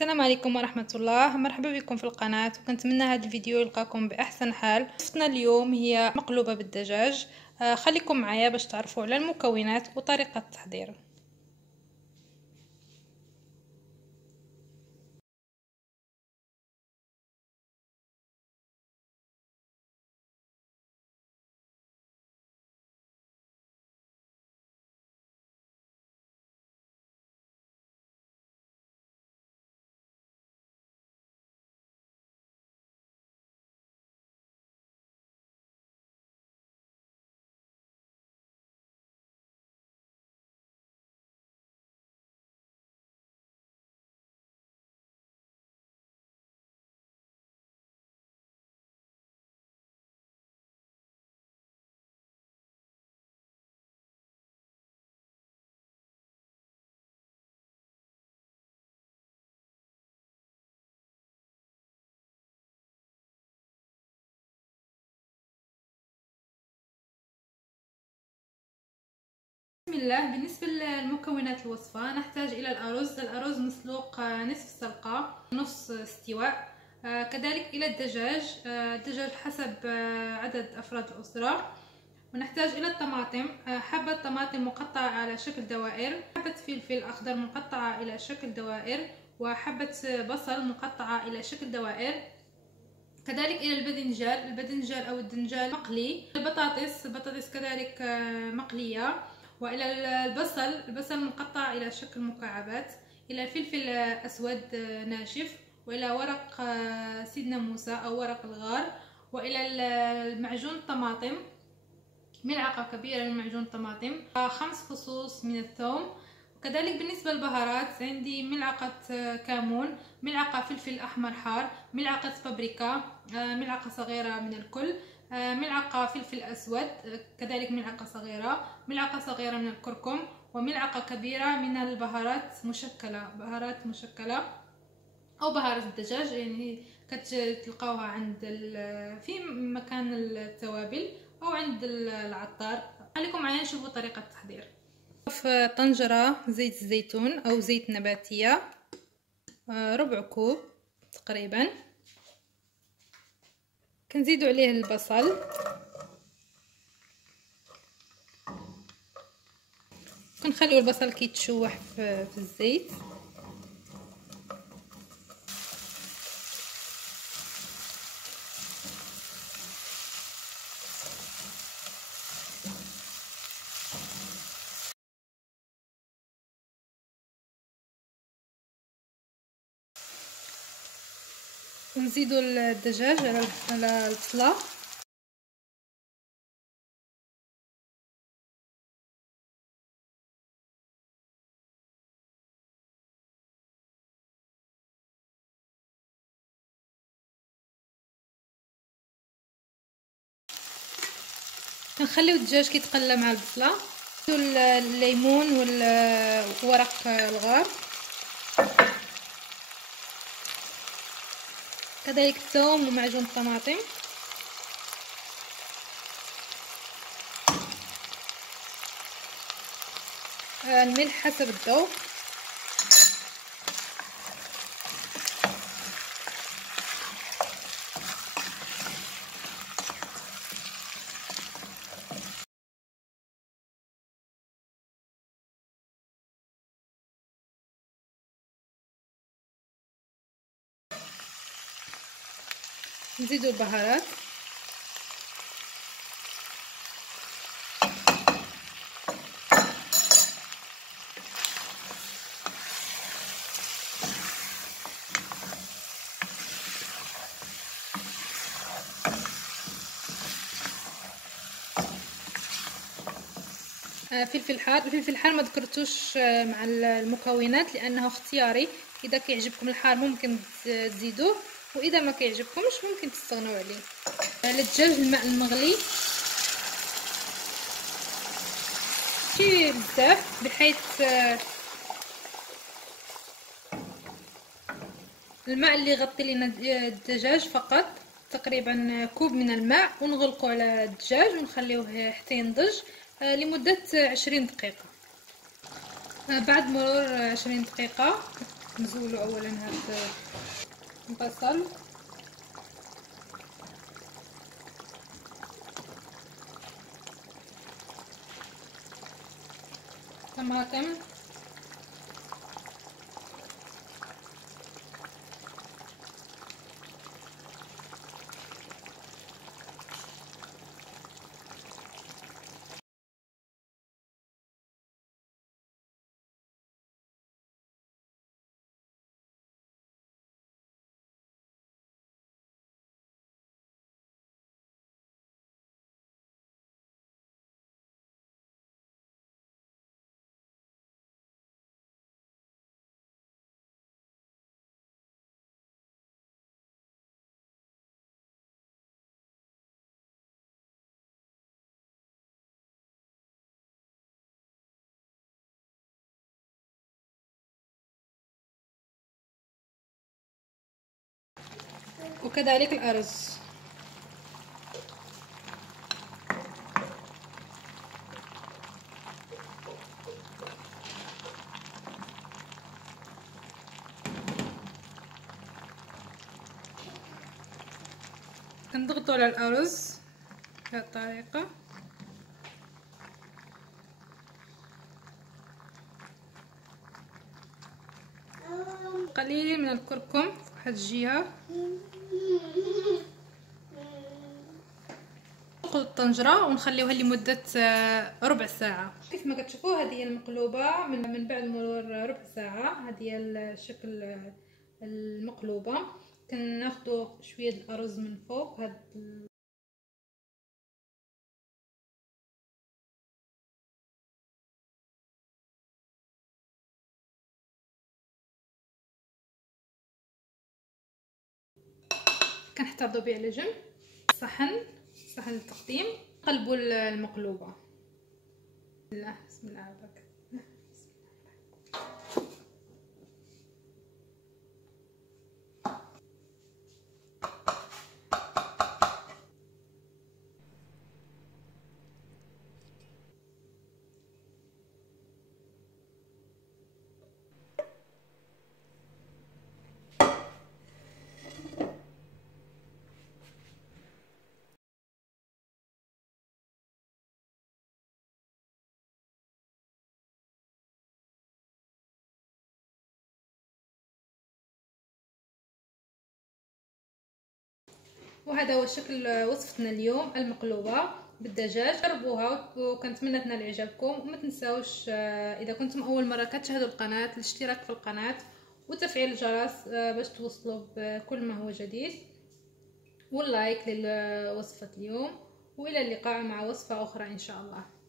السلام عليكم ورحمة الله. مرحبا بكم في القناة، وكنتمنى هذا الفيديو يلقاكم بأحسن حال. وصفتنا اليوم هي مقلوبة بالدجاج. خليكم معايا باش تعرفوا على المكونات وطريقة التحضير. بسم الله. بالنسبة للمكونات الوصفة نحتاج إلى الأرز مسلوق نصف سلقة نص استواء، كذلك إلى الدجاج حسب عدد أفراد الأسرة. ونحتاج إلى الطماطم، حبة طماطم مقطعة على شكل دوائر، حبة فلفل أخضر مقطعة إلى شكل دوائر، وحبة بصل مقطعة إلى شكل دوائر. كذلك إلى الباذنجان أو الدنجال مقلي، البطاطس كذلك مقلية، وإلى البصل مقطع إلى شكل مكعبات، إلى الفلفل أسود ناشف، وإلى ورق سيدنا موسى أو ورق الغار، وإلى المعجون الطماطم ملعقة كبيرة من معجون الطماطم، 5 فصوص من الثوم. وكذلك بالنسبة للبهارات عندي ملعقة كمون، ملعقة فلفل أحمر حار، ملعقة بابريكا، ملعقة صغيرة من الكل، ملعقة فلفل أسود كذلك ملعقة صغيرة، ملعقة صغيرة من الكركم، وملعقة كبيرة من البهارات بهارات مشكلة أو بهارات الدجاج، يعني كتلقاوها عند في مكان التوابل أو عند العطار. خليكم معايا نشوفوا طريقة التحضير. في طنجرة زيت الزيتون أو زيت نباتية، ربع كوب تقريبا. كنزيدوا عليه البصل، كنخليو البصل كيتشوح في الزيت. ونزيدوا الدجاج على البصله. كنخليو الدجاج كيتقلى مع البصله، الليمون وورق الغار، كذلك الثوم ومعجون الطماطم، الملح حسب الذوق، نزيدوا البهارات، فلفل حار ما ذكرتوش مع المكونات لانه اختياري. اذا كيعجبكم الحار ممكن تزيدوه، واذا ما كيعجبكمش ممكن تستغنوا عليه. للدجاج الماء المغلي ماشي بزاف، بحيث الماء اللي يغطي لنا الدجاج فقط تقريبا كوب من الماء، ونغلقه على الدجاج ونخليوه حتى ينضج لمدة 20 دقيقة. بعد مرور 20 دقيقة نزولو اولا هاد البصل طماطم وكذلك الأرز. كنضغطوا على الأرز بهذه الطريقة قليل من الكركم في واحد الجهة. ناخذ الطنجرة ونخليوها لمدة ربع ساعة. كيف ما كتشوفوا هذه هي المقلوبة من بعد مرور ربع ساعة. هذه هي الشكل المقلوبة. كناخذوا شوية الأرز من فوق هاد كنحتفظوا به على جنب. صحن التقديم. قلبوا المقلوبة. بسم الله بركة. وهذا هو شكل وصفتنا اليوم المقلوبة بالدجاج. جربوها وكنتمنى تنال اعجابكم. وما تنساوش اذا كنتم اول مره كتشاهدوا القناه الاشتراك في القناه وتفعيل الجرس باش توصلوا بكل ما هو جديد، واللايك لوصفه اليوم. والى اللقاء مع وصفه اخرى ان شاء الله.